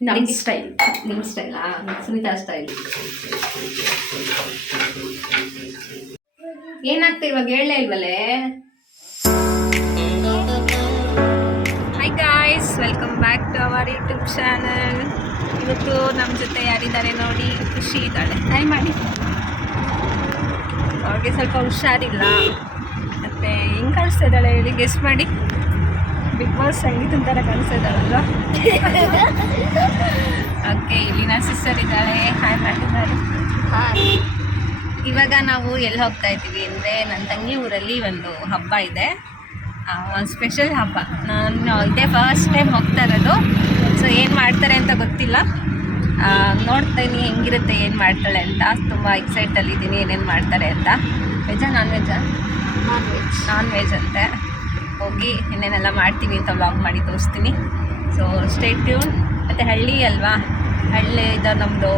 ನಮ್ಮ ಸ್ಟೈಲ್ ನಿಮ್ಮ ಸ್ಟೈಲಾ ಸುನೀತಾ ಸ್ಟೈಲ್ ಏನಾಗ್ತಾ ಇವಾಗ? ಹೇಳಲೇ ಇಲ್ವಲ್ಲೇ? Hi guys welcome back to our YouTube channel ಇವತ್ತು ನಮ್ಮ ಜೊತೆ ಯಾರಿದ್ದಾರೆ ನೋಡಿ ಖುಷಿ ಇದ್ದಾಳೆ. ಟ್ರೈ ಮಾಡಿ ಅವ್ರಿಗೆ ಸ್ವಲ್ಪ ಹುಷಾರಿಲ್ಲ. ಮತ್ತೆ ಹೆಂಗ್ ಕಾಣಿಸ್ತಾ ಇದ್ದಾಳೆ ಹೇಳಿ ಗೆಸ್ಟ್ ಮಾಡಿ. ಬಿಗ್ ಬಾಸ್ ಸಂಗೀತ ಥರ ಕಾಣಿಸ್ತಾ ಓಕೆ ಇಲ್ಲಿ ನನ್ನ ಸಿಸ್ಟರ್ ಇದ್ದಾಳೆ. ಹಾಯ್ ಮಾಡಿದ್ದಾರೆ ಇವಾಗ ನಾವು ಎಲ್ಲಿ ಹೋಗ್ತಾ ಇದ್ದೀವಿ ಅಂದರೆ ನನ್ನ ತಂಗಿ ಊರಲ್ಲಿ ಒಂದು ಹಬ್ಬ ಇದೆ. ಒಂದು ಸ್ಪೆಷಲ್ ಹಬ್ಬ. ನಾನು ಇದೇ ಫಸ್ಟ್ ಟೈಮ್ ಹೋಗ್ತಾ ಇರೋದು. ಸೊ ಏನು ಮಾಡ್ತಾರೆ ಅಂತ ಗೊತ್ತಿಲ್ಲ. ಆ, ನೋಡ್ತೀನಿ ಹೆಂಗಿರುತ್ತೆ ಏನು ಮಾಡ್ತಾಳೆ ಅಂತ. ತುಂಬ ಎಕ್ಸೈಟಲ್ಲಿದ್ದೀನಿ ಏನೇನು ಮಾಡ್ತಾರೆ ಅಂತ. ವೆಜ್ಜಾ ನಾನ್ ವೆಜ್ಜಾ ನಾನ್ ವೆಜ್ ಅಂತೆ. ಹೋಗಿ ಇನ್ನೇನೆಲ್ಲ ಮಾಡ್ತೀವಿ ಅಂತ ವ್ಲಾಗ್ ಮಾಡಿ ತೋರಿಸ್ತೀನಿ. ಸೊ ಸ್ಟೇಟ್ ಟ್ಯೂನ್ ಮತ್ತು ಹಳ್ಳಿ ಅಲ್ವಾ? ಹಳ್ಳಿ ಇದು ನಮ್ಮದು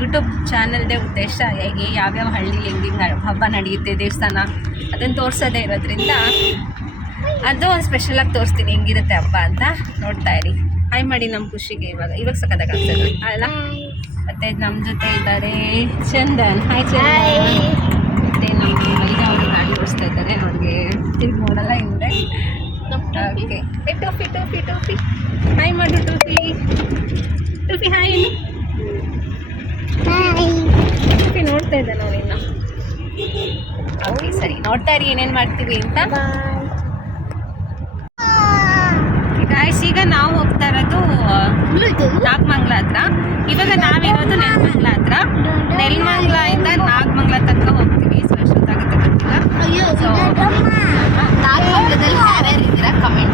ಯೂಟ್ಯೂಬ್ ಚಾನಲ್ದೇ ಉದ್ದೇಶ ಹೇಗೆ ಯಾವ್ಯಾವ ಹಳ್ಳಿಲಿ ಹೆಂಗೆ ಹಬ್ಬ ನಡೆಯುತ್ತೆ ದೇವಸ್ಥಾನ ಅದನ್ನು ತೋರಿಸೋದೇ ಇರೋದ್ರಿಂದ ಅದು ಒಂದು ಸ್ಪೆಷಲಾಗಿ ತೋರಿಸ್ತೀನಿ ಹೆಂಗಿರುತ್ತೆ ಹಬ್ಬ ಅಂತ ನೋಡ್ತಾ ಇರಿ. ಹಾಯ್ ಮಾಡಿ ನಮ್ಮ ಖುಷಿಗೆ ಇವಾಗ ಇವಾಗ ಸಖತ್ತಾಗಿ ಆಗ್ತದೆ ಅಲ್ಲ? ಮತ್ತು ನಮ್ಮ ಜೊತೆ ಇದ್ದಾರೆ ಚಂದನ್. ಹಾಯ್ ಚಂದನ್. ಓಡಿಸ್ತಾ ಇದ್ದಾರೆ ಅವ್ರಿಗೆ ತಿರುಗಿ ನೋಡಲ್ಲ ಹಿಂದೆ. ಓಕೆ ಟೋಪಿ ಟೋಪಿ ಟೋಪಿ ಹಾಯ್ ಮಾಡು ಟೋಪಿ ಟೋಪಿ ಹಾಯ್ ಟೋಪಿ ನೋಡ್ತಾ ಇದ್ದೆ ನೋಡಿ ಓಕೆ ಸರಿ. ನೋಡ್ತಾ ಇರಿ ಏನೇನು ಮಾಡ್ತೀವಿ ಅಂತ. ಗಾಯ್ಸ್ ಈಗ ನಾವು ಹೋಗ್ತಾ ಇರೋದು ನಾಗಮಂಗ್ಲ ಹತ್ರ. ಇವಾಗ ನಾವಿರೋದು ನೆಲ್ಮಂಗ್ಲ ಹತ್ರ. ನೆಲ್ಮಂಗ್ಲ ಇಂದ ನಾಗಮಂಗ್ಲ ತನಕ ಹೋಗ್ತೀವಿ ಸೊ ಎಷ್ಟೊತ್ತಾಗುತ್ತೆ ಗೊತ್ತಿಲ್ಲ ಸೊ ನಾಗಮಂಗಲದಲ್ಲಿ ಯಾರ್ಯಾರು ಇದ್ದೀರಾ ಕಮೆಂಟ್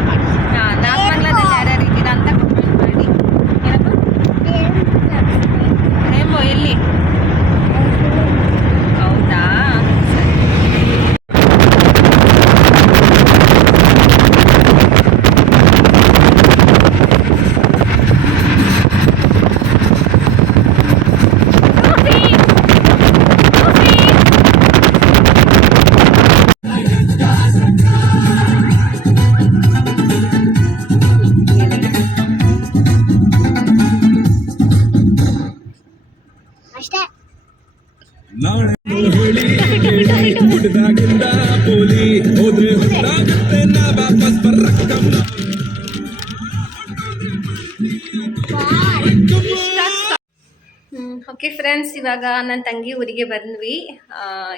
ಓಕೆ ಫ್ರೆಂಡ್ಸ್ ಇವಾಗ ನನ್ನ ತಂಗಿ ಊರಿಗೆ ಬಂದ್ವಿ.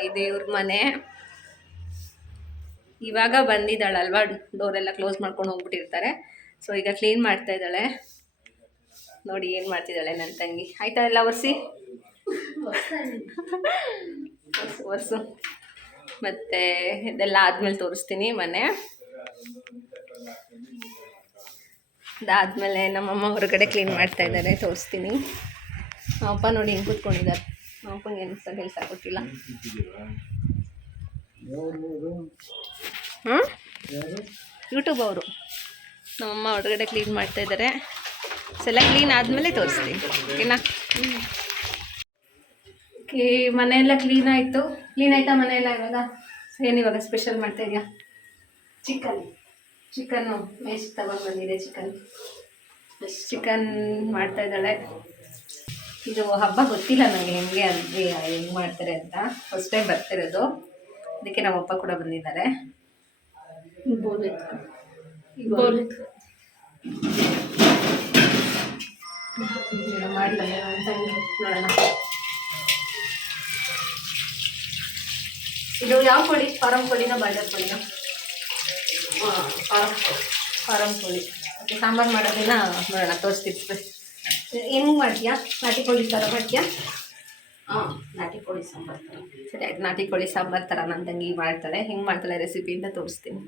ಇದೆ ಇವ್ರ ಮನೆ. ಇವಾಗ ಬಂದಿದ್ದಾಳಲ್ವಾ? ಡೋರೆಲ್ಲ ಕ್ಲೋಸ್ ಮಾಡ್ಕೊಂಡು ಹೋಗ್ಬಿಟ್ಟಿರ್ತಾರೆ. ಸೊ ಈಗ ಕ್ಲೀನ್ ಮಾಡ್ತಾ ಇದ್ದಾಳೆ. ನೋಡಿ ಏನು ಮಾಡ್ತಿದ್ದಾಳೆ ನನ್ನ ತಂಗಿ. ಆಯ್ತಾ ಎಲ್ಲ ಒರೆಸಿ? ಒರೆಸು. ಮತ್ತು ಇದೆಲ್ಲ ಆದಮೇಲೆ ತೋರಿಸ್ತೀನಿ ಮನೆ. ಅದಾದಮೇಲೆ ನಮ್ಮಮ್ಮ ಹೊರಗಡೆ ಕ್ಲೀನ್ ಮಾಡ್ತಾ ಇದ್ದಾರೆ ತೋರಿಸ್ತೀನಿ. ಅಪ್ಪ ನೋಡಿ ಹೆಂಗೆ ಕೂತ್ಕೊಂಡಿದ್ದಾರೆ. ಅಪ್ಪಂಗೆ ಏನು ಕೆಲಸ ಕೊಟ್ಟಿಲ್ಲ. ಹಾಂ ಯೂಟ್ಯೂಬ್ ಅವರು. ನಮ್ಮಮ್ಮ ಹೊರಗಡೆ ಕ್ಲೀನ್ ಮಾಡ್ತಾ ಇದ್ದಾರೆ ಸೆಲ್ಲ ಕ್ಲೀನ್ ಆದಮೇಲೆ ತೋರಿಸ್ತೀನಿ. ಓಕೆನಾ? ಓಕೆ, ಮನೆಯೆಲ್ಲ ಕ್ಲೀನ್ ಆಯಿತು. ಕ್ಲೀನ್ ಆಯಿತಾ ಮನೆಯೆಲ್ಲ ಇವಾಗ? ಏನು ಇವಾಗ ಸ್ಪೆಷಲ್ ಮಾಡ್ತಾ ಇದೆಯಾ? ಚಿಕನ್ ಚಿಕನ್ನು ಎಷ್ಟು ತಗೊಂಡು ಬಂದಿದೆ ಚಿಕನ್ ಚಿಕನ್ ಮಾಡ್ತಾ ಇದ್ದಾಳೆ. ಇದು ಹಬ್ಬ ಗೊತ್ತಿಲ್ಲ ನನಗೆ ಹೆಂಗೆ ಅಂದರೆ ಹೆಂಗ್ ಮಾಡ್ತಾರೆ ಅಂತ. ಫಸ್ಟ್ ಟೈಮ್ ಬರ್ತಿರೋದು. ಅದಕ್ಕೆ ನಮ್ಮಪ್ಪ ಕೂಡ ಬಂದಿದ್ದಾರೆ. ಮಾಡ್ತಾರೆ ನೋಡೋಣ. ಇದು ಯಾವ ಕೋಳಿ? ಫಾರಂ ಕೊಡಿನ ಬಾಯ್ಲರ್ ಕೋಳಿನ? ಫಾರಂ ಫಾರಂ ಕೋಳಿ ಓಕೆ ಸಾಂಬಾರು ಮಾಡೋದನ್ನ ನೋಡೋಣ ತೋರಿಸ್ತಿತ್ತು ಹೆಂಗೆ ಮಾಡ್ತೀಯಾ? ನಾಟಿ ಕೋಳಿ ಥರ ಮಾಡ್ತೀಯಾ? ಹಾಂ ನಾಟಿ ಕೋಳಿ ಸಾಂಬಾರು ಥರ. ಸರಿ ಆಯ್ತು ನಾಟಿ ಕೋಳಿ ಸಾಂಬಾರು ಥರ ನನ್ನ ತಂಗಿ ಮಾಡ್ತಾಳೆ ಹೆಂಗೆ ಮಾಡ್ತಾಳೆ ರೆಸಿಪಿಯಿಂದ ತೋರಿಸ್ತೀನಿ.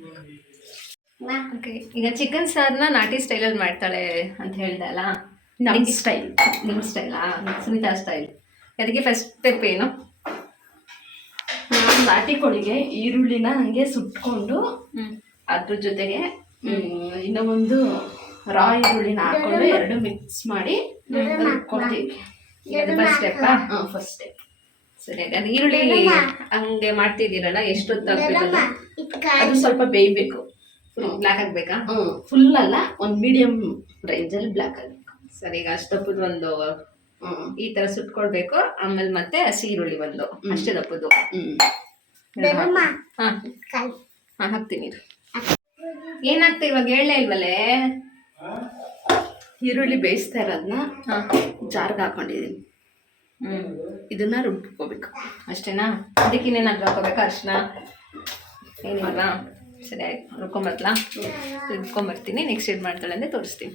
ಓಕೆ. ಈಗ ಚಿಕನ್ ಸಾರನ್ನ ನಾಟಿ ಸ್ಟೈಲಲ್ಲಿ ಮಾಡ್ತಾಳೆ ಅಂತ ಹೇಳ್ದೆ ಅಲ್ಲ ನಮ್ಮ ಸ್ಟೈಲ್. ನಿಮ್ಮ ಸ್ಟೈಲಾ? ಸುನೀತಾ ಸ್ಟೈಲ್. ಅದಕ್ಕೆ ಫಸ್ಟ್ ಸ್ಟೆಪ್ ಏನು? ನಾಟಿ ಕೋಳಿಗೆ ಈರುಳ್ಳಿನ ಹಂಗೆ ಸುಟ್ಕೊಂಡು ಅದ್ರ ಜೊತೆಗೆ ಇನ್ನೊಂದು ಇನ್ನೂ ಒಂದು ರಾ ಈರುಳ್ಳಿನ ಹಾಕೊಂಡು ಎರಡು ಮಿಕ್ಸ್ ಮಾಡಿ ಕೊಡ್ತೀವಿ ಹಾಂ ಫಸ್ಟ್ ಸ್ಟೆಪ್ ಸರಿ ಈರುಳ್ಳಿ ಹಂಗೆ ಮಾಡ್ತಿದ್ದೀರಲ್ಲ ಎಷ್ಟೊತ್ತು ಹಾಕ್ಬೇಕದು ಅದು ಸ್ವಲ್ಪ ಬೇಯಬೇಕು. ಬ್ಲ್ಯಾಕ್ ಆಗಬೇಕಾ? ಹ್ಮ್. ಫುಲ್ ಅಲ್ಲ ಒಂದು ಮೀಡಿಯಂ ರೇಂಜಲ್ಲಿ ಬ್ಲ್ಯಾಕ್ ಆಗಬೇಕು. ಸರಿ ಈಗ ಅಷ್ಟಪ್ಪದ ಒಂದು ಈ ತರ ಸುಟ್ಕೊಳ್ಬೇಕು. ಆಮೇಲೆ ಮತ್ತೆ ಹಸಿ ಈರುಳ್ಳಿ ಒಂದು. ಅಷ್ಟೇ ದಪ್ಪದು ಹ್ಮ್. ಹಾಂ. ಹಾಂ ಹಾಕ್ತೀನಿ. ಏನಾಗ್ತಾ ಇವಾಗ ಹೇಳಲೇ ಇಲ್ವಲ್ಲೇ? ಈರುಳ್ಳಿ ಬೇಯಿಸ್ತಾ ಇರೋದನ್ನ ಹಾ. ಜಾರ್ಗೆ ಹಾಕೊಂಡಿದ್ದೀನಿ. ಹ್ಞೂ ಇದನ್ನ ರುಬ್ಕೋಬೇಕು. ಅಷ್ಟೇನಾ? ಅದಕ್ಕೆ ಇನ್ನೇನಾದ್ರು ಹಾಕೋಬೇಕಾ ಏನು ಏನಿಲ್ವಾ ಸರಿ ಆಯ್ತು ರುಬ್ಕೊಂಬರ್ಲಾ ರುಬ್ಕೊಂಬರ್ತೀನಿ. ನೆಕ್ಸ್ಟ್ ಏನು ಮಾಡ್ತಾಳೆ ಅಂದರೆ ತೋರಿಸ್ತೀನಿ.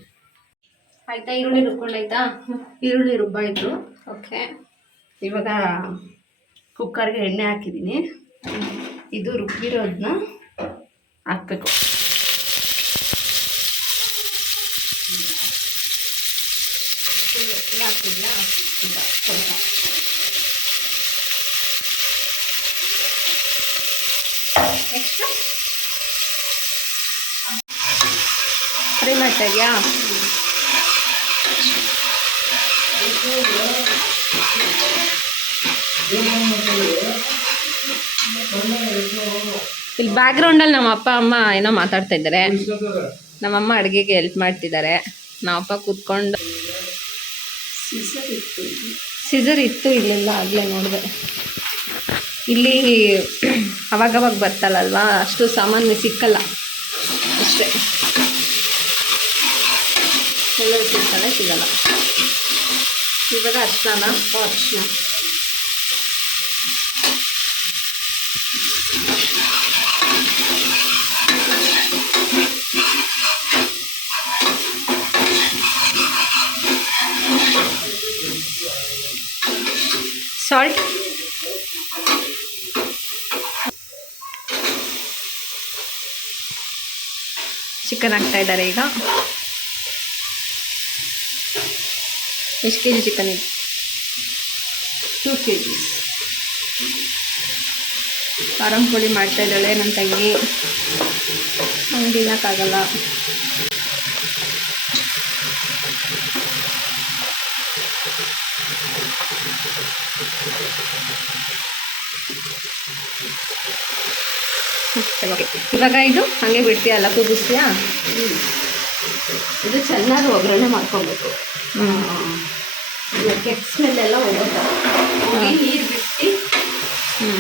ಆಯ್ತಾ ಈರುಳ್ಳಿ ರುಬ್ಕೊಂಡಾಯ್ತಾ? ಈರುಳ್ಳಿ ರುಬ್ಬಾಯಿತು. ಓಕೆ. ಇವಾಗ ಕುಕ್ಕರ್ಗೆ ಎಣ್ಣೆ ಹಾಕಿದ್ದೀನಿ. ಇದು ರುಬ್ಬಿರೋದನ್ನ ಹಾಕ್ಬೇಕು. ಸ್ವಲ್ಪ. ನೆಕ್ಸ್ಟ್ ಫ್ರೈ ಮಾಡ್ತಾ ಇಲ್ಲಿ ಬ್ಯಾಕ್ಗ್ರೌಂಡಲ್ಲಿ ನಮ್ಮ ಅಪ್ಪ, ಅಮ್ಮ ಏನೋ ಮಾತಾಡ್ತಾ ಇದ್ದಾರೆ. ನಮ್ಮಮ್ಮ ಅಡುಗೆಗೆ ಹೆಲ್ಪ್ ಮಾಡ್ತಿದ್ದಾರೆ. ನಾವಪ್ಪ ಕೂತ್ಕೊಂಡು ಸಿಸರ್ ಇತ್ತು ಇಲ್ಲೆಲ್ಲ ಆಗಲೇ ನೋಡಿದೆ. ಇಲ್ಲಿ ಅವಾಗವಾಗ ಬರ್ತಲ್ಲಲ್ವಾ? ಅಷ್ಟು ಸಾಮಾನ್ಯ ಸಿಕ್ಕಲ್ಲ. ಅಷ್ಟೇ. ಎಲ್ಲರೂ ಸಿಗ್ತಾನೆ ಸಿಗಲ್ಲ. ಇವಾಗ ಅರ್ಶನ, ಅರ್ಶಿನ. ಸಾಲ್ಟ್ ಚಿಕನ್ ಹಾಕ್ತಾ ಇದ್ದಾರೆ ಈಗ. ಎಷ್ಟು ಕೆ ಜಿ ಚಿಕನ್ ಇದೆ? ಟೂ ಕೆ ಜಿಸ್ ಫಾರಂ ಕೋಳಿ ಮಾಡ್ತಾ ಇದ್ದಾಳೆ ನನ್ನ ತಂಗಿ. ನಂಗೆ ಓಕೆ ಇವಾಗ ಇದು ಹಾಗೆ ಬಿಡ್ತೀಯಲ್ಲ ಕೂಗಿಸ್ತೀಯಾ? ಇದು ಚೆನ್ನಾಗಿ ಒಗ್ಗರಣೆ ಮಾಡ್ಕೊಬೇಕು. ಕೆಟ್ಟ ಸ್ಮೆಲ್ಲೆಲ್ಲ ಹೋಗೋದು ಹೋಗಿ ನೀರು ಬಿಟ್ಟು ಹ್ಞೂ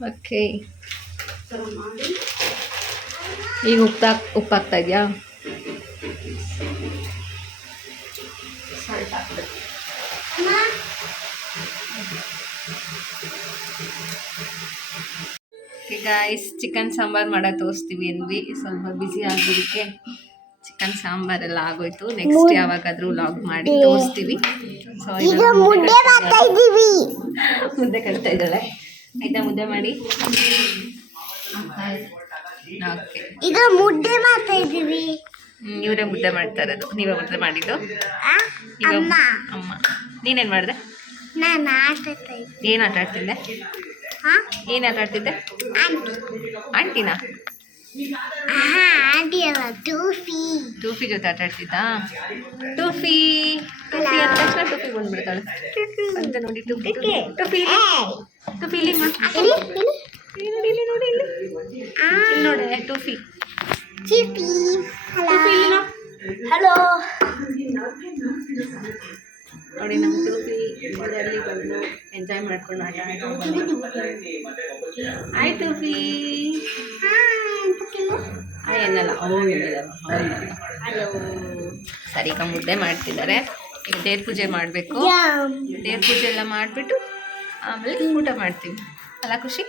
ಓಕೆ ಈಗ ಉಪ್ಪು ಹಾಕ್ ಉಪ್ಪು ಹಾಕ್ತಾ ಇದೆಯಾ ಗಾಯ್ಸ್ ಈಗ ಇಸ್ ಚಿಕನ್ ಸಾಂಬಾರು ಮಾಡೋದು ತೋರಿಸ್ತೀವಿ ಅಂದ್ವಿ. ಸ್ವಲ್ಪ ಬ್ಯುಸಿ ಆಗೋದಕ್ಕೆ ಚಿಕನ್ ಸಾಂಬಾರೆಲ್ಲ ಆಗೋಯ್ತು. ನೆಕ್ಸ್ಟ್ ಯಾವಾಗಾದರೂ ಲಾಗ್ ಮಾಡಿ ತೋರಿಸ್ತೀವಿ. ಸೊ ಈಗ ಮುದ್ದೆ ಕಲಿತಾ ಇದ್ದಾಳೆ. ಆಯ್ತಾ ಮುದ್ದೆ ಮಾಡಿ? ಓಕೆ ಈಗ ಮುದ್ದೆ ಮಾಡ್ತಾ ಇದ್ದೀವಿ. ಇವರೇ ಮುದ್ದೆ ಮಾಡ್ತಾ ಇರೋದು. ನೀವೇ ಮುದ್ದೆ ಮಾಡಿದ್ದು? ಈಗ ಅಮ್ಮ. ಅಮ್ಮ. ನೀನೇನು ಮಾಡಿದೆ? ನಾನು ಆಟ ಏನು ಆಟ ಆಡ್ತಿದ್ದೆ? ಹಾ ಏನು ಆಟ ಆಡ್ತಿದ್ದೆ? ಆಂಟಿ. ಆಂಟಿನಾ? ಟೂಫಿ ಟೂಫಿ ಜೊತೆ ಆಟ ಆಡ್ತಿದ್ದಾ ಟೂಫಿ ಟೂಫಿ ಅಂದ ತಕ್ಷಣ ಟೂಫಿ ಬಂದ್ಬಿಡ್ತಾಳೆ ಅಂತ ನೋಡಿ ಟೂಫಿ ಟೂಫಿ ಇಲ್ಲಿ ಟೂಫಿ ಇಲ್ಲಿ ಮಾ. ಇಲ್ಲಿ ಇಲ್ಲಿ ಇಲ್ಲಿ ನೋಡಿ ಇಲ್ಲಿ ನೋಡಿ ಇಲ್ಲಿ ಆ ಇಲ್ಲಿ ನೋಡೆ ಟೂಫಿ ಚಿಪಿ ಟೂಫಿ ಇಲ್ಲಿ ನೋ ಹಲೋ ನೋಡಿ ನಮ್ಮ ಟೂಫಿ ಅಲ್ಲಿ ಬಂದು ಎಂಜಾಯ್ ಮಾಡ್ಕೊಂಡು ಆಟ ಆಡ್ಕೊಂಡು ಆಯ್ ಟೂಫಿ ಆಯ್ ಹಲೋ ಸರಿ ಈಗ ಮುದ್ದೆ ಮಾಡ್ತಿದ್ದಾರೆ. ಈಗ ದೇವ್ರ ಪೂಜೆ ಮಾಡಬೇಕು. ದೇವ್ರ ಪೂಜೆ ಎಲ್ಲ ಮಾಡಿಬಿಟ್ಟು ಆಮೇಲೆ ಊಟ ಮಾಡ್ತೀವಿ. ಅಲ್ಲ ಖುಷಿ?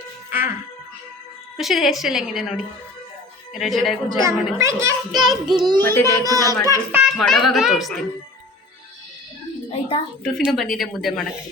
ಖುಷಿ ಹೇರ್ ಸ್ಟೈಲ್ ಹೆಂಗಿದೆ ನೋಡಿ. ಎರಡು ಜಡೆ ಪೂಜೆ ಮಾಡಿ ಮತ್ತೆ ದೇವ್ರ ಪೂಜೆ ಮಾಡಿ ಮಾಡೋವಾಗ ತೋರಿಸ್ತೀನಿ. ಟುಫಿನೂ ಬಂದಿದೆ ಮುದ್ದೆ ಮಾಡೋಕ್ಕೆ.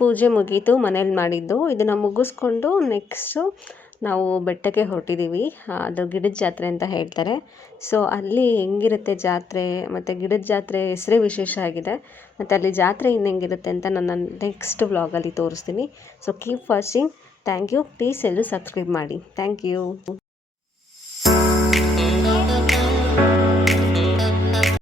ಪೂಜೆ ಮುಗೀತು, ಮನೇಲಿ ಮಾಡಿದ್ದು. ಇದನ್ನು ಮುಗಿಸ್ಕೊಂಡು ನೆಕ್ಸ್ಟು ನಾವು ಬೆಟ್ಟಕ್ಕೆ ಹೊರಟಿದ್ದೀವಿ ಅದು ಗಿಡದ ಜಾತ್ರೆ ಅಂತ ಹೇಳ್ತಾರೆ. ಸೊ ಅಲ್ಲಿ ಹೆಂಗಿರುತ್ತೆ ಜಾತ್ರೆ? ಮತ್ತು ಗಿಡದ ಜಾತ್ರೆ ಹೆಸರೇ ವಿಶೇಷ ಆಗಿದೆ. ಮತ್ತು ಅಲ್ಲಿ ಜಾತ್ರೆ ಇನ್ನು ಹೆಂಗಿರುತ್ತೆ ಅಂತ ನಾನು ನೆಕ್ಸ್ಟ್ ವ್ಲಾಗಲ್ಲಿ ತೋರಿಸ್ತೀನಿ. So keep watching thank you please ಎಲ್ಲರೂ ಸಬ್ಸ್ಕ್ರೈಬ್ ಮಾಡಿ. Thank you